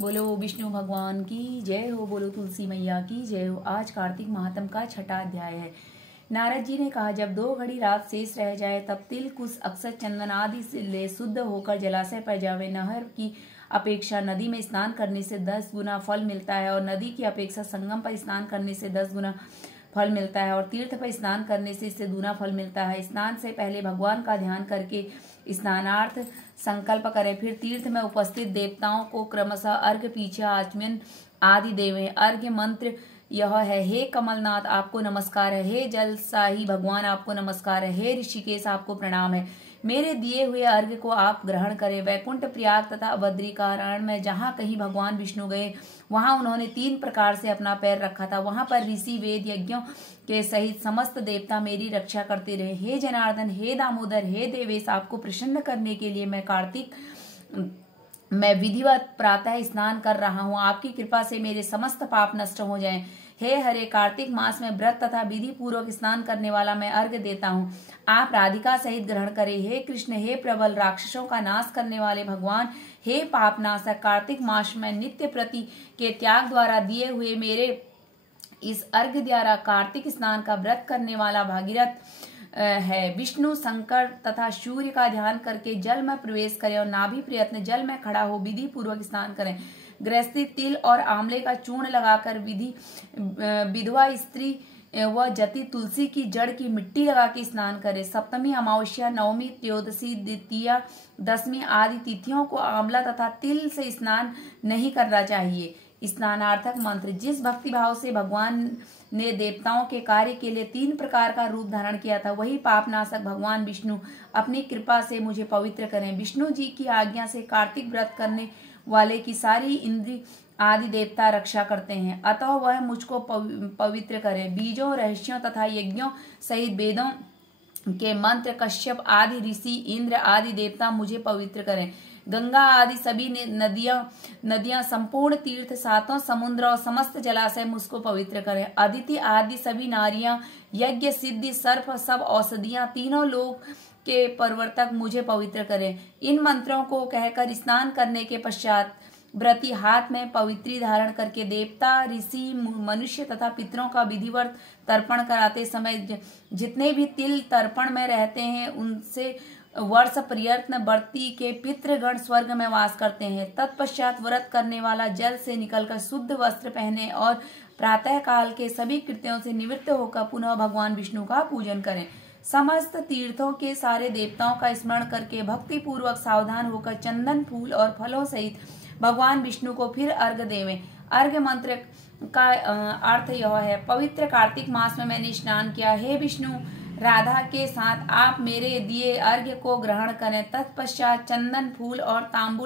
बोलो विष्णु भगवान की जय हो, बोलो तुलसी मैया की जय हो। आज कार्तिक महात्म का छठा अध्याय है। नारद जी ने कहा, जब 2 घड़ी रात शेष रह जाए तब तिल, कुश, अक्षत, चंदन आदि से ले शुद्ध होकर जलाशय पर जावे। नहर की अपेक्षा नदी में स्नान करने से 10 गुना फल मिलता है और नदी की अपेक्षा संगम पर स्नान करने से 10 गुना फल मिलता है और तीर्थ पर स्नान करने से इससे दूना फल मिलता है। स्नान से पहले भगवान का ध्यान करके स्नानार्थ संकल्प करें, फिर तीर्थ में उपस्थित देवताओं को क्रमशः अर्घ्य, पीछे आचमन आदि देवें। अर्घ्य मंत्र यह है, हे कमलनाथ आपको नमस्कार है, हे जलसाही भगवान आपको नमस्कार है, हे ऋषिकेश आपको प्रणाम है। मेरे दिए हुए अर्घ्य को आप ग्रहण करें। वैकुंठ, प्रयाग तथा बद्रिकारण में जहाँ कहीं भगवान विष्णु गए वहां उन्होंने 3 प्रकार से अपना पैर रखा था। वहां पर ऋषि, वेद, यज्ञों के सहित समस्त देवता मेरी रक्षा करते रहे। हे जनार्दन, हे दामोदर, हे देवेश, आपको प्रसन्न करने के लिए मैं विधिवत प्रातः स्नान कर रहा हूँ। आपकी कृपा से मेरे समस्त पाप नष्ट हो जाएं। हे हरे, कार्तिक मास में व्रत तथा विधि पूर्वक स्नान करने वाला मैं अर्घ्य देता हूँ। आप राधिका सहित ग्रहण करें। हे कृष्ण, हे प्रबल, राक्षसों का नाश करने वाले भगवान, हे पापनाशक, कार्तिक मास में नित्य प्रति के त्याग द्वारा दिए हुए मेरे इस अर्घ्य द्वारा कार्तिक स्नान का व्रत करने वाला भागीरथ है। विष्णु, शंकर तथा सूर्य का ध्यान करके जल में प्रवेश करें और नाभि प्रयत्न जल में खड़ा हो विधि पूर्वक स्नान करें। गृहस्थी तिल और आंवले का चूर्ण लगाकर विधवा स्त्री व जति तुलसी की जड़ की मिट्टी लगा के स्नान करे। सप्तमी, अमावस्या, नवमी, त्रयोदशी, द्वितीया, दशमी आदि तिथियों को आंवला तथा तिल से स्नान नहीं करना चाहिए। स्नानार्थक मंत्र। जिस भक्ति भाव से भगवान ने देवताओं के कार्य के लिए 3 प्रकार का रूप धारण किया था, वही पापनाशक भगवान विष्णु अपनी कृपा से मुझे पवित्र करें। विष्णु जी की आज्ञा से कार्तिक व्रत करने वाले की सारी इंद्री आदि देवता रक्षा करते हैं, अतः वह मुझको पवित्र करें। बीजों, रहस्यों तथा यज्ञों सहित वेदों के मंत्र, कश्यप आदि ऋषि, इंद्र आदि देवता मुझे पवित्र करें। गंगा आदि सभी नदियां, संपूर्ण तीर्थ, 7 समुद्र और समस्त जलाशय मुझको पवित्र करें। अदिति आदि सभी नारियां, यज्ञ, सिद्धि, सर्प, सब औषधियां, तीनों लोक के प्रवर्तक मुझे पवित्र करें। इन मंत्रों को कहकर स्नान करने के पश्चात व्रती हाथ में पवित्री धारण करके देवता, ऋषि, मनुष्य तथा पितरों का विधिवत तर्पण कराते समय जितने भी तिल तर्पण में रहते हैं उनसे वर्ष प्रयत्न व्रती के पितृगण स्वर्ग में वास करते हैं। तत्पश्चात व्रत करने वाला जल से निकलकर शुद्ध वस्त्र पहने और प्रातः काल के सभी कृत्यों से निवृत्त होकर पुनः भगवान विष्णु का पूजन करें। समस्त तीर्थों के सारे देवताओं का स्मरण करके भक्ति पूर्वक सावधान होकर चंदन, फूल और फलों सहित भगवान विष्णु को फिर अर्घ्य देवें। अर्घ्य मंत्र का अर्थ यह है, पवित्र कार्तिक मास में मैंने स्नान किया। हे विष्णु, राधा के साथ आप मेरे दिए अर्घ्य को ग्रहण करें। तत्पश्चात चंदन, फूल और तांबूल